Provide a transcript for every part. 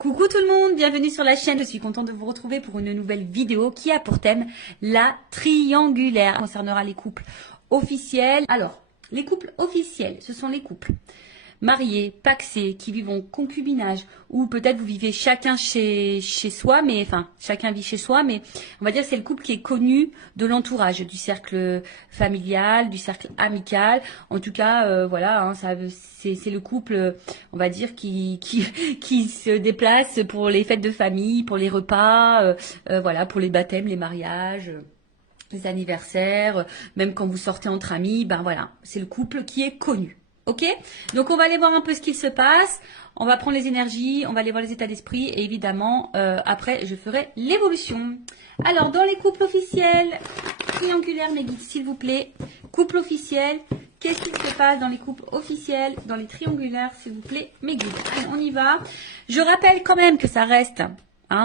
Coucou tout le monde, bienvenue sur la chaîne. Je suis contente de vous retrouver pour une nouvelle vidéo qui a pour thème la triangulaire. Elle concernera les couples officiels. Alors, les couples officiels, ce sont les couples mariés, pacsés, qui vivent en concubinage, ou peut-être vous vivez chacun chez soi, mais enfin chacun vit chez soi, mais on va dire que c'est le couple qui est connu de l'entourage, du cercle familial, du cercle amical. En tout cas, voilà, hein, c'est le couple, on va dire, qui se déplace pour les fêtes de famille, pour les repas, voilà, pour les baptêmes, les mariages. Les anniversaires, même quand vous sortez entre amis, ben voilà, c'est le couple qui est connu. Ok? Donc on va aller voir un peu ce qu'il se passe. On va prendre les énergies, on va aller voir les états d'esprit et évidemment, après, je ferai l'évolution. Alors, dans les couples officiels, triangulaire, mes guides, s'il vous plaît. Couple officiel, qu'est-ce qui se passe dans les couples officiels, dans les triangulaires, s'il vous plaît, mes guides. Allez, on y va. Je rappelle quand même que ça reste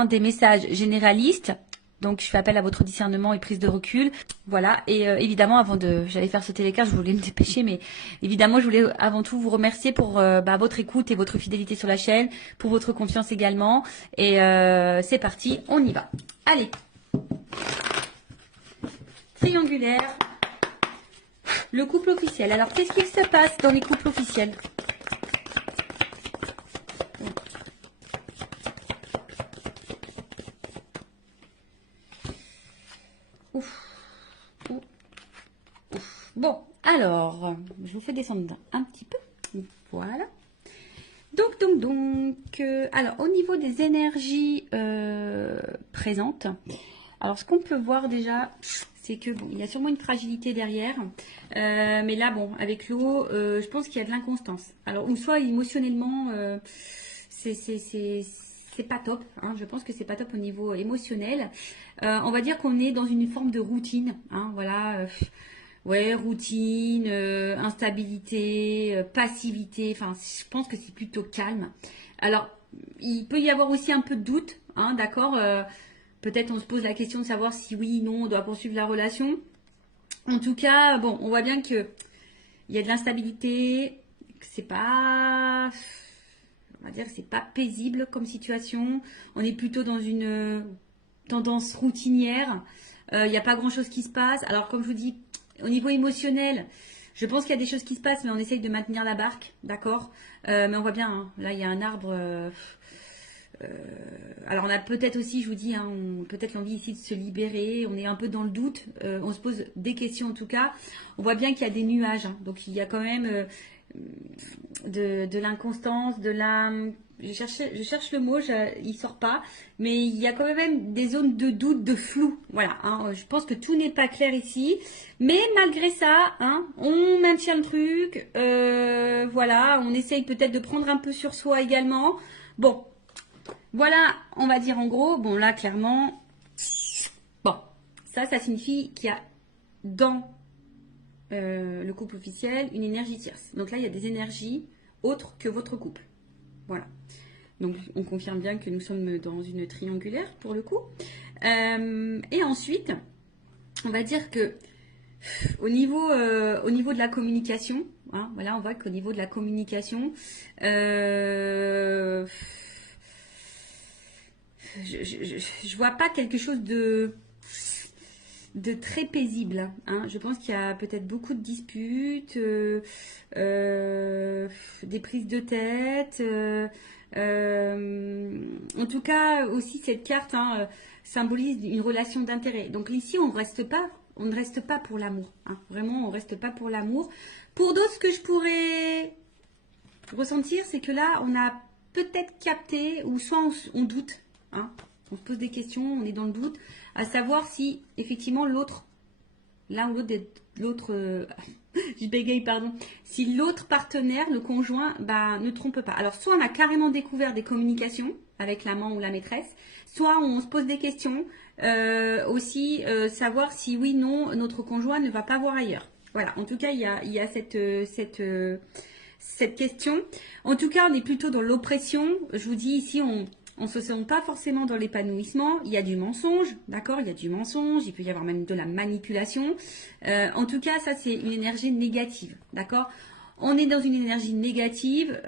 des messages généralistes. Donc, je fais appel à votre discernement et prise de recul. Voilà. Et évidemment, j'allais faire sauter les cartes, je voulais me dépêcher, mais évidemment, je voulais avant tout vous remercier pour votre écoute et votre fidélité sur la chaîne, pour votre confiance également. Et c'est parti, on y va. Allez. Triangulaire. Le couple officiel. Alors, qu'est-ce qu'il se passe dans les couples officiels ? Bon, alors, je vous fais descendre un petit peu. Voilà. Donc, alors, au niveau des énergies présentes, alors, ce qu'on peut voir déjà, c'est que, bon, il y a sûrement une fragilité derrière. Mais là, bon, avec l'eau, je pense qu'il y a de l'inconstance. Alors, ou soit émotionnellement, c'est pas top. Hein, je pense que c'est pas top au niveau émotionnel. On va dire qu'on est dans une forme de routine. Hein, voilà. Ouais, routine, instabilité, passivité. Enfin, je pense que c'est plutôt calme. Alors, il peut y avoir aussi un peu de doute, hein, d'accord. Peut-être on se pose la question de savoir si oui, non, on doit poursuivre la relation. En tout cas, bon, on voit bien que il y a de l'instabilité, que c'est pas, on va dire, que c'est pas paisible comme situation. On est plutôt dans une tendance routinière. Il n'y a pas grand-chose qui se passe. Alors, comme je vous dis, au niveau émotionnel, je pense qu'il y a des choses qui se passent, mais on essaye de maintenir la barque, d'accord. Mais on voit bien, hein, là, il y a un arbre. Alors, on a peut-être aussi, je vous dis, hein, peut-être l'envie ici de se libérer. On est un peu dans le doute. On se pose des questions, en tout cas. On voit bien qu'il y a des nuages. Hein, donc, il y a quand même de l'inconstance, de la... Je cherche le mot, il sort pas, mais il y a quand même des zones de doute, de flou. Voilà, hein, je pense que tout n'est pas clair ici, mais malgré ça, hein, on maintient le truc. Voilà, on essaye peut-être de prendre un peu sur soi également. Bon, voilà, on va dire en gros. Bon, là, clairement, bon, ça signifie qu'il y a dans le couple officiel une énergie tierce. Donc là, il y a des énergies autres que votre couple. Voilà. Donc, on confirme bien que nous sommes dans une triangulaire pour le coup. Et ensuite, on va dire que au niveau de la communication, hein, voilà, on voit qu'au niveau de la communication, je vois pas quelque chose de très paisible. Hein. Je pense qu'il y a peut-être beaucoup de disputes, des prises de tête. En tout cas, aussi cette carte symbolise une relation d'intérêt. Donc ici, on ne reste pas pour l'amour. Hein. Vraiment, on ne reste pas pour l'amour. Pour d'autres, ce que je pourrais ressentir, c'est que là, on a peut-être capté, ou soit on doute. Hein. On se pose des questions, on est dans le doute, à savoir si effectivement l'autre, l'un ou l'autre, je bégaye, pardon, si l'autre partenaire, le conjoint, ne trompe pas. Alors, soit on a carrément découvert des communications avec l'amant ou la maîtresse, soit on se pose des questions, aussi savoir si oui, non, notre conjoint ne va pas voir ailleurs. Voilà, en tout cas, il y a cette question. En tout cas, on est plutôt dans l'oppression. Je vous dis ici, on ne se sent pas forcément dans l'épanouissement. Il y a du mensonge, d'accord. Il y a du mensonge, il peut y avoir même de la manipulation. En tout cas, ça, c'est une énergie négative, d'accord. On est dans une énergie négative,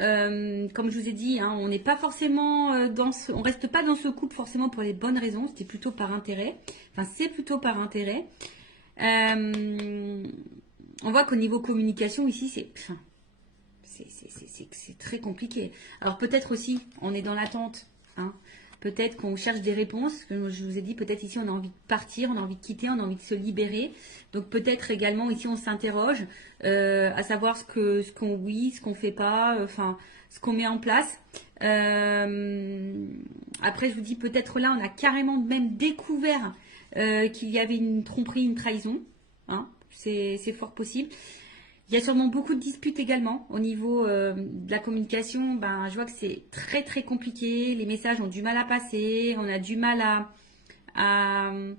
comme je vous ai dit, hein, on n'est pas forcément on reste pas dans ce couple forcément pour les bonnes raisons, c'était plutôt par intérêt. Enfin, c'est plutôt par intérêt. On voit qu'au niveau communication ici, c'est très compliqué. Alors peut-être aussi, on est dans l'attente, hein. Peut-être qu'on cherche des réponses. Comme je vous ai dit, peut-être ici on a envie de partir, on a envie de quitter, on a envie de se libérer. Donc peut-être également ici on s'interroge à savoir ce qu'on fait pas, enfin ce qu'on met en place. Après je vous dis peut-être là on a carrément même découvert qu'il y avait une tromperie, une trahison. Hein, c'est fort possible. Il y a sûrement beaucoup de disputes également au niveau de la communication. Ben, je vois que c'est très très compliqué. Les messages ont du mal à passer. On a du mal on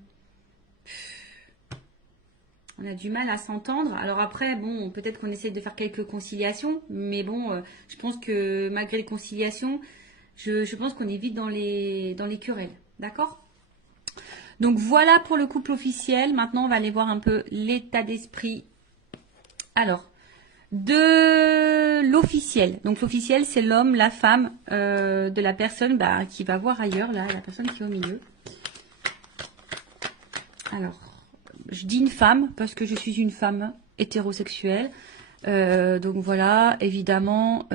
a du mal à s'entendre. Alors après, bon, peut-être qu'on essaie de faire quelques conciliations, mais bon, je pense que malgré les conciliations, je pense qu'on est vite dans les querelles. D'accord? Donc voilà pour le couple officiel. Maintenant, on va aller voir un peu l'état d'esprit. Alors, de l'officiel. Donc l'officiel, c'est l'homme, la femme de la personne qui va voir ailleurs, là, la personne qui est au milieu. Alors, je dis une femme parce que je suis une femme hétérosexuelle. Donc voilà, évidemment,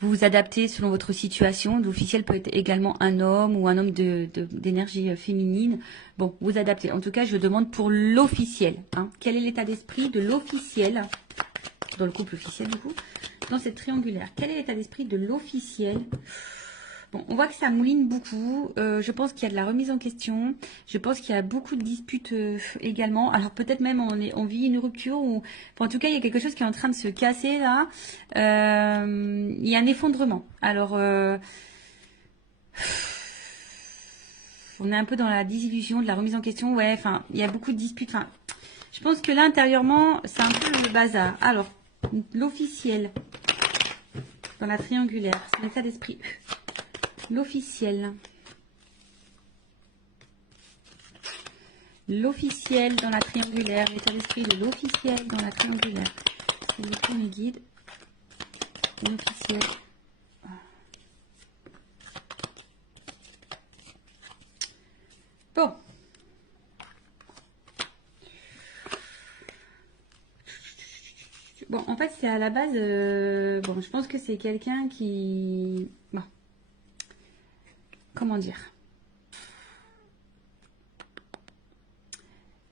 vous vous adaptez selon votre situation. L'officiel peut être également un homme ou un homme d'énergie féminine. Bon, vous adaptez. En tout cas, je demande pour l'officiel. Hein. Quel est l'état d'esprit de l'officiel dans le couple officiel, du coup, dans cette triangulaire? Quel est l'état d'esprit de l'officiel? Bon, on voit que ça mouline beaucoup. Je pense qu'il y a de la remise en question. Je pense qu'il y a beaucoup de disputes également. Alors peut-être même on vit une rupture ou, enfin, en tout cas, il y a quelque chose qui est en train de se casser là. Il y a un effondrement. Alors, on est un peu dans la désillusion, de la remise en question. Ouais, enfin, il y a beaucoup de disputes. Enfin, je pense que là, intérieurement, c'est un peu le bazar. Alors, l'officiel dans la triangulaire, c'est l'état d'esprit. L'officiel. L'officiel dans la triangulaire, l'état d'esprit de l'officiel dans la triangulaire. C'est le premier guide. L'officiel. Bon. Bon, en fait, c'est à la base... bon, je pense que c'est quelqu'un qui... Bon. Comment dire?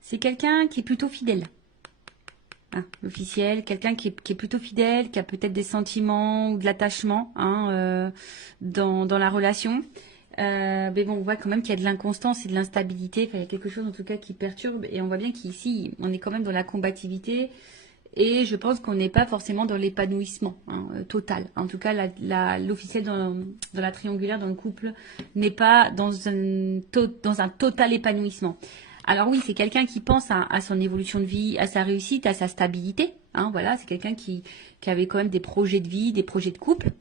C'est quelqu'un qui est plutôt fidèle. Hein, l'officiel, quelqu'un qui est plutôt fidèle, qui a peut-être des sentiments ou de l'attachement hein, dans la relation. Mais bon, on voit quand même qu'il y a de l'inconstance et de l'instabilité. Enfin, il y a quelque chose en tout cas qui perturbe. Et on voit bien qu'ici, on est quand même dans la combativité. Et je pense qu'on n'est pas forcément dans l'épanouissement hein, total. En tout cas, l'officiel dans la triangulaire, dans le couple, n'est pas dans un total épanouissement. Alors oui, c'est quelqu'un qui pense à son évolution de vie, à sa réussite, à sa stabilité. Hein, voilà, c'est quelqu'un qui avait quand même des projets de vie, des projets de couple.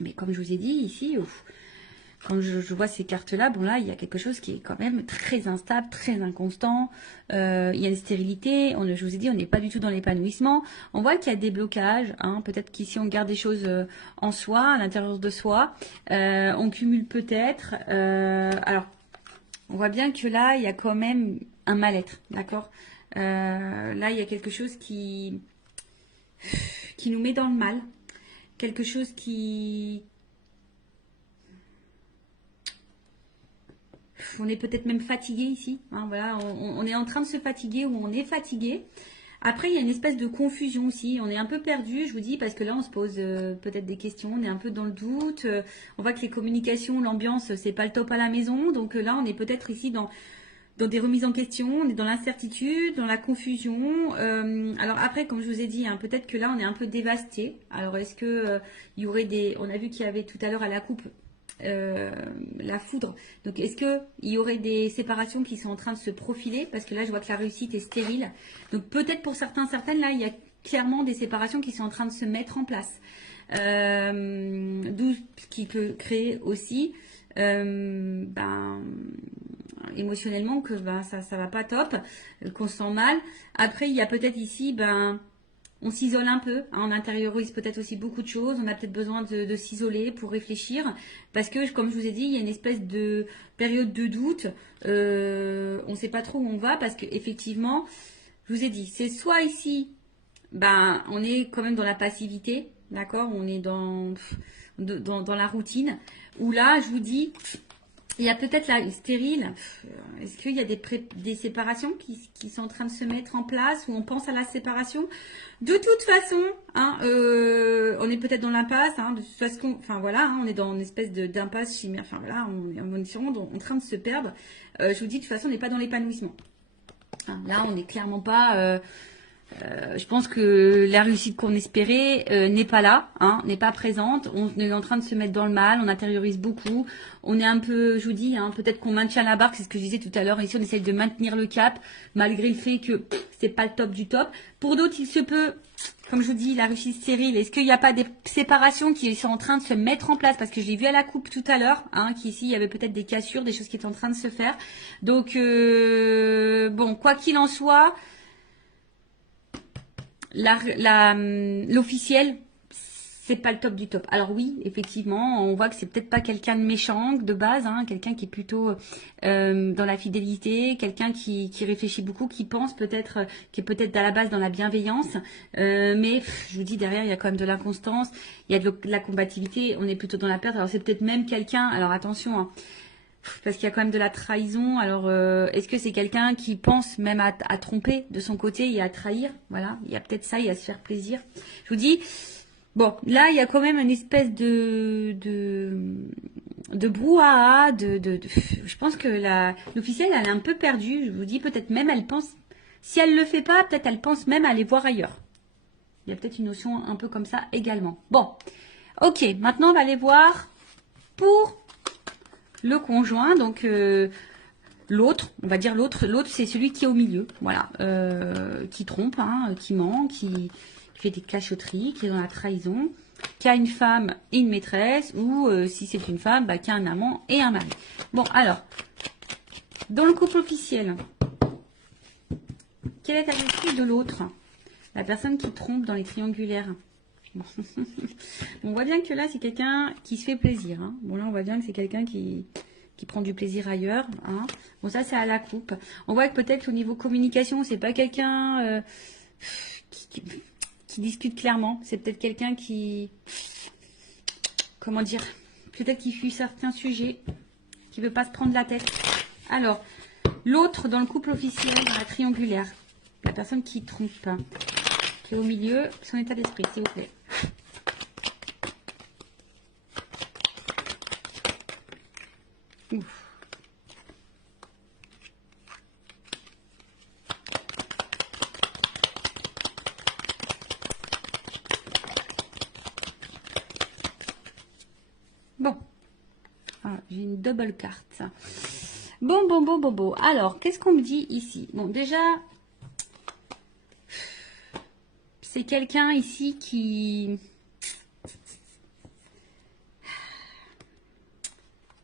Mais comme je vous ai dit ici, quand je vois ces cartes-là, bon là, il y a quelque chose qui est quand même très instable, très inconstant. Il y a une stérilité. Je vous ai dit, on n'est pas du tout dans l'épanouissement. On voit qu'il y a des blocages. Hein, peut-être qu'ici, on garde des choses en soi, à l'intérieur de soi. On cumule peut-être. Alors, on voit bien que là, il y a quand même un mal-être. D'accord là, il y a quelque chose qui nous met dans le mal. Quelque chose qui... On est peut-être même fatigué ici. Hein, voilà, on est en train de se fatiguer ou on est fatigué. Après, il y a une espèce de confusion aussi. On est un peu perdu, je vous dis, parce que là, on se pose peut-être des questions. On est un peu dans le doute. On voit que les communications, l'ambiance, c'est pas le top à la maison. Donc là, on est peut-être ici dans des remises en question. On est dans l'incertitude, dans la confusion. Alors après, comme je vous ai dit, hein, peut-être que là, on est un peu dévasté. Alors, est-ce que il y aurait des... On a vu qu'il y avait tout à l'heure à la coupe la foudre. Donc, est-ce qu'il y aurait des séparations qui sont en train de se profiler? Parce que là, je vois que la réussite est stérile. Donc, peut-être pour certaines, là, il y a clairement des séparations qui sont en train de se mettre en place. D'où ce qui peut créer aussi émotionnellement que ça va pas top, qu'on se sent mal. Après, il y a peut-être ici, on s'isole un peu, hein, on intériorise peut-être aussi beaucoup de choses, on a peut-être besoin de s'isoler pour réfléchir, parce que comme je vous ai dit, il y a une espèce de période de doute, on ne sait pas trop où on va, parce qu'effectivement, je vous ai dit, c'est soit ici, ben, on est quand même dans la passivité, d'accord, on est dans la routine, où là, je vous dis, il y a peut-être la stérile. Est-ce qu'il y a des séparations qui sont en train de se mettre en place, ou on pense à la séparation? De toute façon, hein, on est peut-être dans l'impasse. Hein, de toute façon, enfin voilà, hein, on est dans une espèce d'impasse chimère. Enfin voilà, on est sûrement en train de se perdre. Je vous dis, de toute façon, on n'est pas dans l'épanouissement. Hein, là, on n'est clairement pas. Je pense que la réussite qu'on espérait n'est pas là, hein, n'est pas présente. On est en train de se mettre dans le mal, on intériorise beaucoup. On est un peu, je vous dis, hein, peut-être qu'on maintient la barque, c'est ce que je disais tout à l'heure. Ici, on essaye de maintenir le cap, malgré le fait que c'est pas le top du top. Pour d'autres, il se peut, comme je vous dis, la réussite stérile. Est-ce qu'il n'y a pas des séparations qui sont en train de se mettre en place? Parce que je l'ai vu à la coupe tout à l'heure, hein, qu'ici, il y avait peut-être des cassures, des choses qui étaient en train de se faire. Donc, bon, quoi qu'il en soit, l'officiel, c'est pas le top du top. Alors oui, effectivement, on voit que c'est peut-être pas quelqu'un de méchant de base, hein, quelqu'un qui est plutôt dans la fidélité, quelqu'un qui réfléchit beaucoup, qui pense peut-être, qui est peut-être à la base dans la bienveillance, mais je vous dis, derrière, il y a quand même de l'inconstance, il y a de la combativité, on est plutôt dans la perte. Alors c'est peut-être même quelqu'un, alors attention, hein, parce qu'il y a quand même de la trahison. Alors, est-ce que c'est quelqu'un qui pense même à tromper de son côté et à trahir? Voilà, il y a peut-être ça, il y a se faire plaisir. Je vous dis, bon, là, il y a quand même une espèce de brouhaha, je pense que l'officielle, elle est un peu perdue. Je vous dis, peut-être même, elle pense, si elle le fait pas, peut-être elle pense même à aller voir ailleurs. Il y a peut-être une notion un peu comme ça également. Bon, ok, maintenant, on va aller voir pour le conjoint, donc l'autre, on va dire l'autre c'est celui qui est au milieu, voilà, qui trompe, hein, qui ment, qui fait des cachotteries, qui est dans la trahison, qui a une femme et une maîtresse, ou si c'est une femme, bah, qui a un amant et un mari. Bon, alors, dans le couple officiel, quelle est l'attitude de l'autre? La personne qui trompe dans les triangulaires. Bon. On voit bien que là, c'est quelqu'un qui se fait plaisir. Hein. Bon, là, on voit bien que c'est quelqu'un qui prend du plaisir ailleurs. Hein. Bon, ça, c'est à la coupe. On voit que peut-être au niveau communication, c'est pas quelqu'un qui discute clairement. C'est peut-être quelqu'un qui... Comment dire? Peut-être qui fuit certains sujets, qui veut pas se prendre la tête. Alors, l'autre dans le couple officiel, dans la triangulaire, la personne qui trompe, qui est au milieu, son état d'esprit, s'il vous plaît. Ouf. Bon. Ah, j'ai une double carte. Bon. Alors, qu'est-ce qu'on me dit ici? Bon, déjà, c'est quelqu'un ici qui...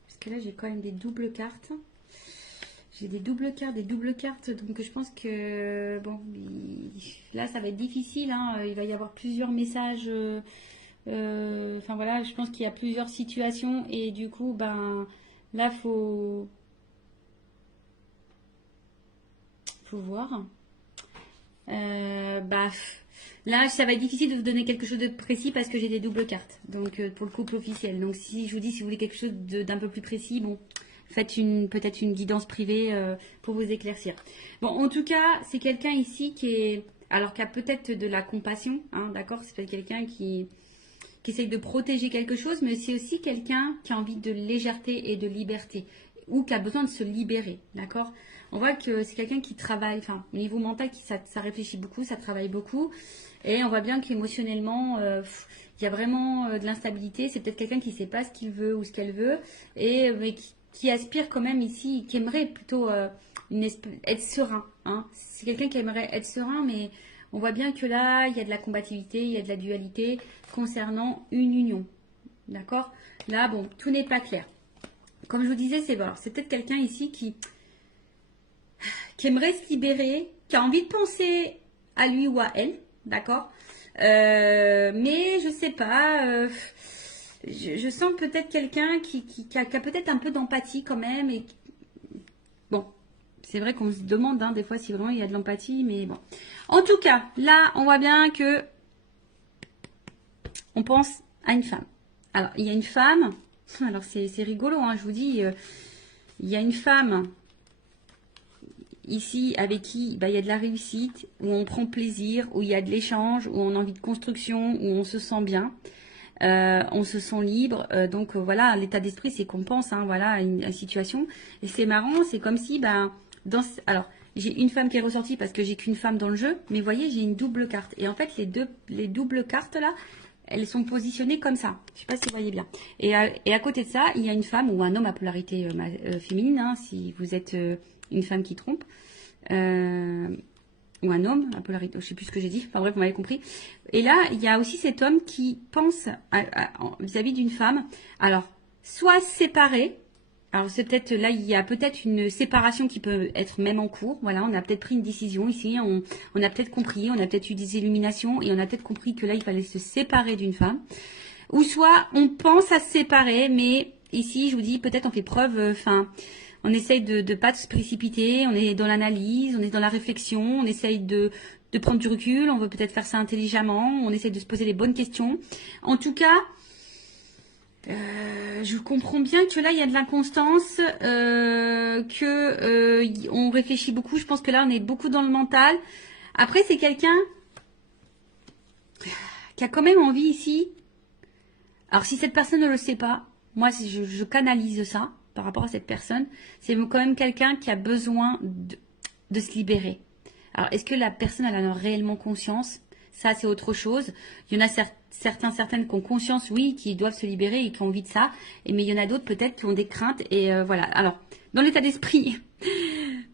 Parce que là, j'ai quand même des doubles cartes. J'ai des doubles cartes. Donc, je pense que... Bon, là, ça va être difficile. Hein, il va y avoir plusieurs messages... Enfin, voilà, je pense qu'il y a plusieurs situations. Et du coup, ben... Là, faut voir. Bah... Là, ça va être difficile de vous donner quelque chose de précis parce que j'ai des doubles cartes. Donc, pour le couple officiel. Donc, si je vous dis, si vous voulez quelque chose d'un peu plus précis, bon, faites peut-être une guidance privée pour vous éclaircir. Bon, en tout cas, c'est quelqu'un ici qui a peut-être de la compassion, hein, d'accord? C'est peut-être quelqu'un qui essaye de protéger quelque chose, mais c'est aussi quelqu'un qui a envie de légèreté et de liberté, ou qui a besoin de se libérer, d'accord? On voit que c'est quelqu'un qui travaille, enfin, au niveau mental, ça réfléchit beaucoup, ça travaille beaucoup. Et on voit bien qu'émotionnellement, il y a vraiment de l'instabilité. C'est peut-être quelqu'un qui ne sait pas ce qu'il veut ou ce qu'elle veut. Mais qui aspire quand même ici, qui aimerait plutôt être serein. Hein. C'est quelqu'un qui aimerait être serein, mais on voit bien que là, il y a de la combativité, il y a de la dualité concernant une union. D'accord? Là, bon, tout n'est pas clair. Comme je vous disais, c'est peut-être quelqu'un ici qui aimerait se libérer, qui a envie de penser à lui ou à elle, d'accord? Mais je sais pas. Je sens peut-être quelqu'un qui a peut-être un peu d'empathie quand même. Et bon, c'est vrai qu'on se demande des fois si vraiment il y a de l'empathie, mais bon. En tout cas, là, on voit bien que on pense à une femme. Alors, il y a une femme. Alors, c'est rigolo, je vous dis. Il y a une femme ici avec qui il y a de la réussite, où on prend plaisir, où il y a de l'échange, où on a envie de construction, où on se sent bien. On se sent libre, donc voilà, l'état d'esprit c'est qu'on pense, voilà, à une situation. Et c'est marrant, c'est comme si, alors j'ai une femme qui est ressortie parce que j'ai qu'une femme dans le jeu, mais vous voyez, j'ai une double carte. Et en fait, les doubles cartes là, elles sont positionnées comme ça. Je sais pas si vous voyez bien. Et à côté de ça, il y a une femme ou un homme à polarité féminine, si vous êtes une femme qui trompe. Ou un homme, à polarité, je sais plus ce que j'ai dit, enfin bref, vous m'avez compris. Et là, il y a aussi cet homme qui pense vis-à-vis d'une femme, alors, soit séparé, alors c'est peut-être, là, il y a peut-être une séparation qui peut être même en cours, voilà, on a peut-être pris une décision ici, on a peut-être compris, on a peut-être eu des illuminations, et on a peut-être compris que là, il fallait se séparer d'une femme, ou soit on pense à se séparer, mais ici, je vous dis, peut-être on fait preuve, on essaye de ne pas se précipiter, on est dans l'analyse, on est dans la réflexion, on essaye de prendre du recul, on veut peut-être faire ça intelligemment, on essaye de se poser les bonnes questions. En tout cas, je comprends bien que là, il y a de l'inconstance, on réfléchit beaucoup. Je pense que là, on est beaucoup dans le mental. Après, c'est quelqu'un qui a quand même envie ici. Alors, si cette personne ne le sait pas, moi, je canalise ça par rapport à cette personne, c'est quand même quelqu'un qui a besoin de se libérer. Alors, est-ce que la personne elle en a réellement conscience? Ça, c'est autre chose. Il y en a certaines qui ont conscience, oui, qui doivent se libérer et qui ont envie de ça. Mais il y en a d'autres peut-être qui ont des craintes. Et voilà. Alors, dans l'état d'esprit,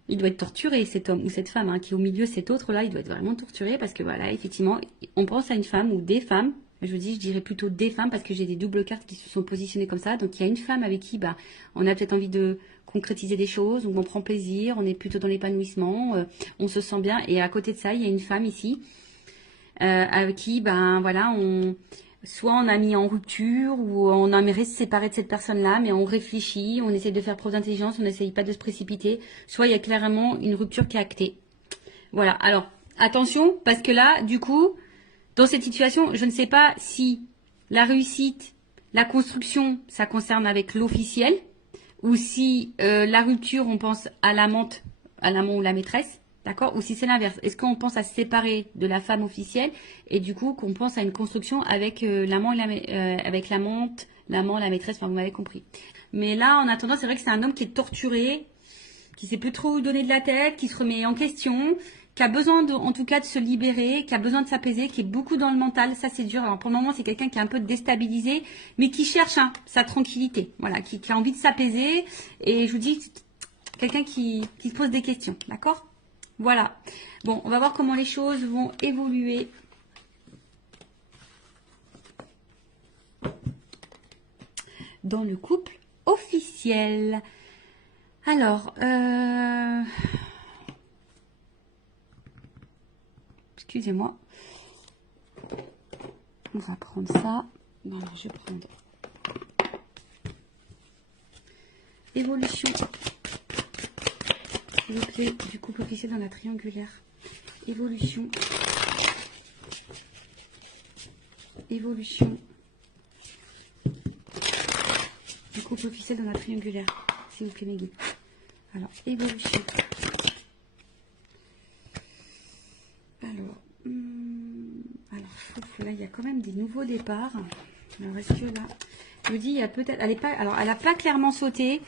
il doit être torturé, cet homme ou cette femme qui est au milieu, cet autre-là, il doit être vraiment torturé parce que voilà, effectivement, on pense à une femme ou des femmes. Je dirais plutôt des femmes parce que j'ai des doubles cartes qui se sont positionnées comme ça. Donc, il y a une femme avec qui on a peut-être envie de concrétiser des choses, on prend plaisir, on est plutôt dans l'épanouissement, on se sent bien. Et à côté de ça, il y a une femme ici avec qui, voilà, soit on a mis en rupture ou on aimerait se séparer de cette personne-là, mais on réfléchit, on essaie de faire preuve d'intelligence, on n'essaye pas de se précipiter. Soit il y a clairement une rupture qui est actée. Voilà. Alors, attention, parce que là, du coup, dans cette situation, je ne sais pas si la réussite, la construction, ça concerne avec l'officiel, ou si la rupture, on pense à l'amant ou la maîtresse, d'accord? Ou si c'est l'inverse. Est-ce qu'on pense à se séparer de la femme officielle et du coup qu'on pense à une construction avec l'amant avec l'amante, l'amant, la maîtresse, enfin vous m'avez compris. Mais là, en attendant, c'est vrai que c'est un homme qui est torturé, qui sait plus trop où donner de la tête, qui se remet en question, qui a besoin en tout cas de se libérer, qui a besoin de s'apaiser, qui est beaucoup dans le mental. Ça, c'est dur. Alors, pour le moment, c'est quelqu'un qui est un peu déstabilisé, mais qui cherche sa tranquillité. Voilà, qui a envie de s'apaiser. Et je vous dis, quelqu'un qui se pose des questions. D'accord? Voilà. Bon, on va voir comment les choses vont évoluer. Dans le couple officiel. Alors, excusez-moi. On va prendre ça. Voilà, je vais prendre évolution, s'il vous plaît, du couple officiel dans la triangulaire. Évolution. Évolution du couple officiel dans la triangulaire. S'il vous plaît, mes guides. Alors, évolution. Là, il y a quand même des nouveaux départs. Alors, est-ce que là, je vous dis, il y a peut-être, elle n'a pas clairement sauté.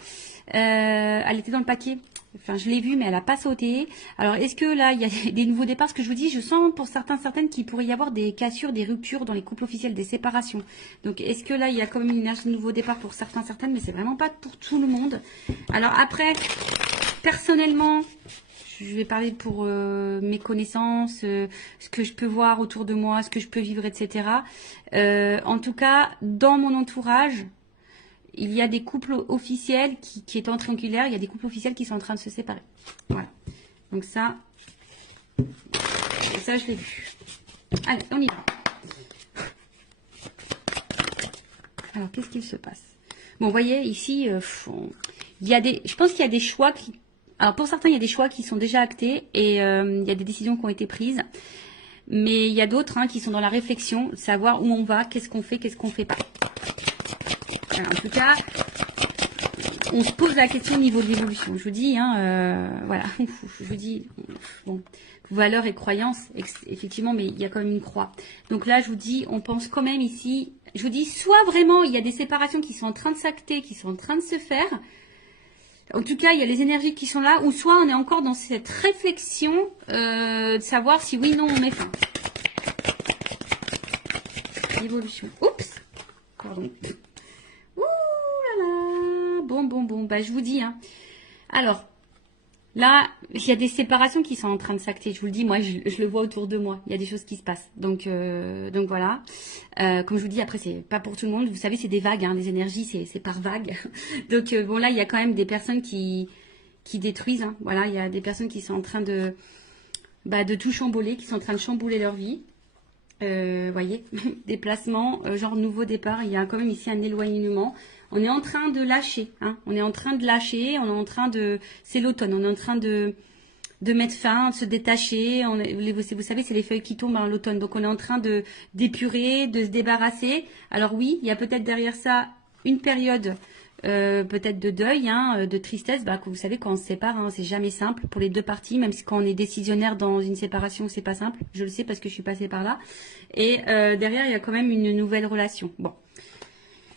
Elle était dans le paquet. Enfin, je l'ai vue, mais elle n'a pas sauté. Alors, est-ce que là, il y a des nouveaux départs? Ce que je vous dis, je sens pour certaines qu'il pourrait y avoir des cassures, des ruptures dans les couples officiels, des séparations. Donc, est-ce que là, il y a quand même une énergie de nouveau départ pour certaines, mais c'est vraiment pas pour tout le monde. Alors, après, personnellement, je vais parler pour mes connaissances, ce que je peux voir autour de moi, ce que je peux vivre, etc. En tout cas, dans mon entourage, il y a des couples officiels qui étaient en triangulaire, il y a des couples officiels qui sont en train de se séparer. Voilà. Donc ça je l'ai vu. Allez, on y va. Alors, qu'est-ce qu'il se passe? Bon, vous voyez, ici, il y a je pense qu'il y a des choix qui... Alors, pour certains, il y a des choix qui sont déjà actés et il y a des décisions qui ont été prises. Mais il y a d'autres qui sont dans la réflexion, savoir où on va, qu'est-ce qu'on fait pas. Alors, en tout cas, on se pose la question au niveau de l'évolution. Je vous dis, voilà, je vous dis, bon, valeurs et croyances, effectivement, mais il y a quand même une croix. Donc là, je vous dis, on pense quand même ici, je vous dis, soit vraiment, il y a des séparations qui sont en train de s'acter, qui sont en train de se faire. En tout cas, il y a les énergies qui sont là, ou soit on est encore dans cette réflexion de savoir si oui, non, on met fin. Évolution. Oups. Pardon. Ouh là là. Bon. Bah, je vous dis. Alors, là, il y a des séparations qui sont en train de s'acter. Je vous le dis, moi, je le vois autour de moi. Il y a des choses qui se passent. Donc voilà. Comme je vous dis, après, c'est pas pour tout le monde. Vous savez, c'est des vagues. Les énergies, c'est par vagues. Donc, bon, là, il y a quand même des personnes qui détruisent. Voilà, il y a des personnes qui sont en train de tout chambouler, qui sont en train de chambouler leur vie. Voyez, déplacement, genre nouveau départ, il y a quand même ici un éloignement. On est en train de lâcher, on est en train de lâcher, on est en train de, c'est l'automne, on est en train de mettre fin, de se détacher. Vous savez, c'est les feuilles qui tombent l'automne, donc on est en train de d'épurer, de se débarrasser. Alors oui, il y a peut-être derrière ça une période peut-être de deuil, de tristesse. Que vous savez, quand on se sépare, c'est jamais simple pour les deux parties, même si quand on est décisionnaire dans une séparation, c'est pas simple. Je le sais parce que je suis passée par là. Et derrière, il y a quand même une nouvelle relation. Bon.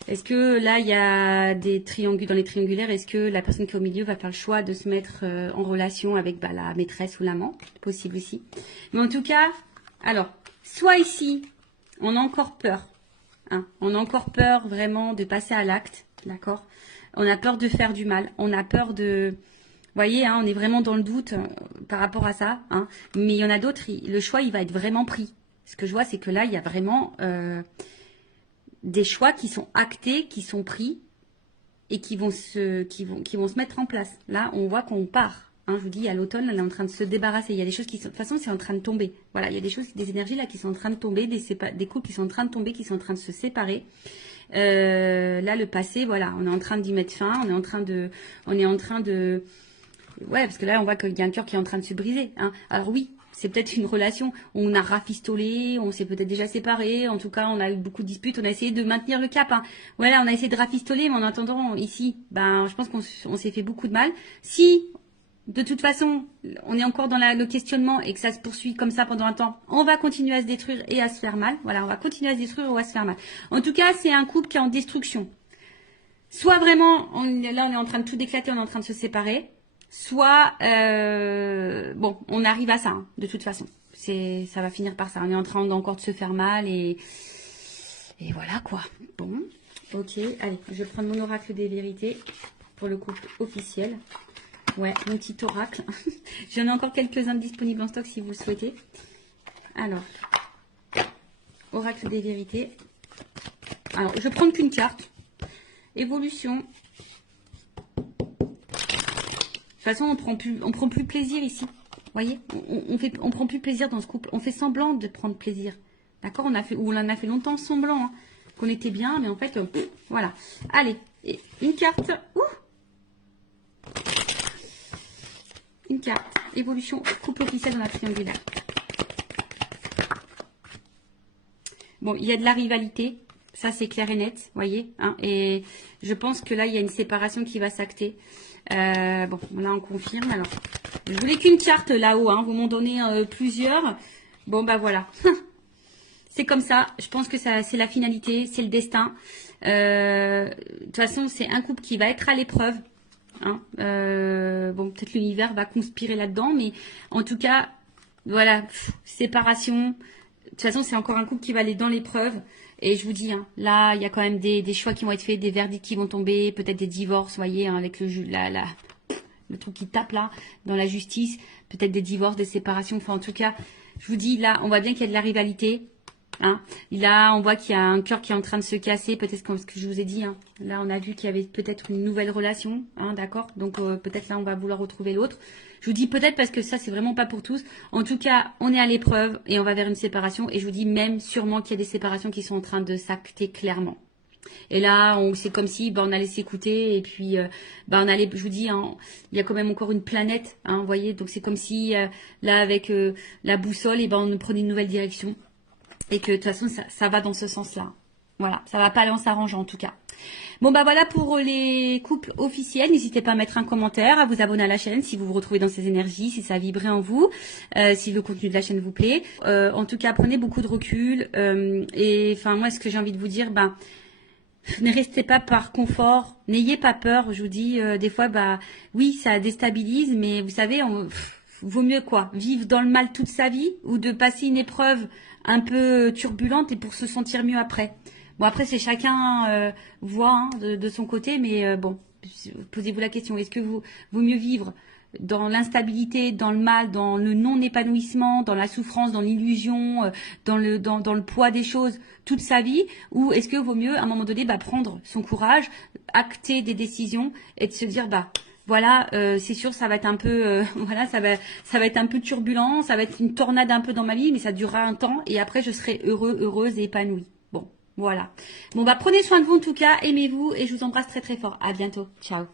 Est-ce que là, il y a des triangulaires, dans les triangulaires, est-ce que la personne qui est au milieu va faire le choix de se mettre en relation avec la maîtresse ou l'amant? Possible aussi. Mais en tout cas, alors, soit ici, on a encore peur. On a encore peur vraiment de passer à l'acte. D'accord? On a peur de faire du mal. On a peur de... Vous voyez, on est vraiment dans le doute par rapport à ça. Mais il y en a d'autres, le choix, il va être vraiment pris. Ce que je vois, c'est que là, il y a vraiment des choix qui sont actés, qui sont pris et qui vont se mettre en place. Là, on voit qu'on part. Je vous dis, à l'automne, elle est en train de se débarrasser. Il y a des choses qui sont... De toute façon, c'est en train de tomber. Voilà, il y a des choses, des énergies là qui sont en train de tomber, des couples qui sont en train de tomber, qui sont en train de se séparer. Là, le passé, voilà, on est en train d'y mettre fin, on est en train de, ouais, parce que là, on voit qu'il y a un cœur qui est en train de se briser. Alors oui, c'est peut-être une relation, on a rafistolé, on s'est peut-être déjà séparés, en tout cas, on a eu beaucoup de disputes, on a essayé de maintenir le cap. Voilà, on a essayé de rafistoler, mais en attendant, ici, je pense qu'on s'est fait beaucoup de mal. Si de toute façon, on est encore dans le questionnement et que ça se poursuit comme ça pendant un temps, on va continuer à se détruire et à se faire mal. Voilà, on va continuer à se détruire ou à se faire mal. En tout cas, c'est un couple qui est en destruction. Soit vraiment, là, on est en train de tout éclater, on est en train de se séparer. Soit, bon, on arrive à ça, de toute façon. Ça va finir par ça. On est en train encore de se faire mal et voilà, quoi. Bon, ok. Allez, je vais prendre mon oracle des vérités pour le couple officiel. Ouais, mon petit oracle. J'en ai encore quelques-uns disponibles en stock si vous le souhaitez. Alors, oracle des vérités. Alors, je vais prendre qu'une carte. Évolution. De toute façon, on prend plus plaisir ici. Vous voyez, on prend plus plaisir dans ce couple. On fait semblant de prendre plaisir. D'accord, on en a fait longtemps semblant qu'on était bien, mais en fait, voilà. Allez, et une carte. Ouh, une carte. Évolution couple officiel dans la triangulaire. Bon, il y a de la rivalité. Ça, c'est clair et net, voyez. Et je pense que là, il y a une séparation qui va s'acter. Bon, là, on confirme. Alors, je voulais qu'une carte là-haut. Vous m'en donnez plusieurs. Bon, voilà. C'est comme ça. Je pense que c'est la finalité. C'est le destin. De toute façon, c'est un couple qui va être à l'épreuve. Bon, peut-être l'univers va conspirer là-dedans. Mais en tout cas, voilà. Séparation. De toute façon, c'est encore un couple qui va aller dans l'épreuve. Et je vous dis, là, il y a quand même des choix qui vont être faits, des verdicts qui vont tomber, peut-être des divorces, voyez, avec le truc qui tape là, dans la justice, peut-être des divorces, des séparations. Enfin, en tout cas, je vous dis, là, on voit bien qu'il y a de la rivalité. Là, on voit qu'il y a un cœur qui est en train de se casser, peut-être comme ce que je vous ai dit. Là, on a vu qu'il y avait peut-être une nouvelle relation, d'accord. Donc, peut-être là, on va vouloir retrouver l'autre. Je vous dis peut-être parce que ça, c'est vraiment pas pour tous. En tout cas, on est à l'épreuve et on va vers une séparation. Et je vous dis même sûrement qu'il y a des séparations qui sont en train de s'acter clairement. Et là, c'est comme si on allait s'écouter et puis on allait, je vous dis, hein, il y a quand même encore une planète, hein, vous voyez. Donc c'est comme si là avec la boussole, et on prenait une nouvelle direction et que de toute façon ça va dans ce sens-là. Voilà, ça va pas aller en s'arrangeant en tout cas. Bon voilà pour les couples officiels. N'hésitez pas à mettre un commentaire, à vous abonner à la chaîne si vous vous retrouvez dans ces énergies, si ça a vibré en vous, si le contenu de la chaîne vous plaît. En tout cas, prenez beaucoup de recul. Et enfin moi, ce que j'ai envie de vous dire, ne restez pas par confort, n'ayez pas peur. Je vous dis, des fois, oui, ça déstabilise, mais vous savez, vaut mieux quoi, vivre dans le mal toute sa vie ou de passer une épreuve un peu turbulente et pour se sentir mieux après. Bon, après, c'est chacun voit de son côté, mais bon, posez-vous la question, est-ce que vaut mieux vivre dans l'instabilité, dans le mal, dans le non-épanouissement, dans la souffrance, dans l'illusion, dans le poids des choses toute sa vie, ou est-ce que vaut mieux à un moment donné prendre son courage, acter des décisions et de se dire voilà, c'est sûr, ça va être un peu, voilà, ça va être un peu turbulent, ça va être une tornade un peu dans ma vie, mais ça durera un temps et après je serai heureuse et épanouie. Bon, voilà. Bon prenez soin de vous en tout cas, aimez-vous et je vous embrasse très très fort. À bientôt, ciao.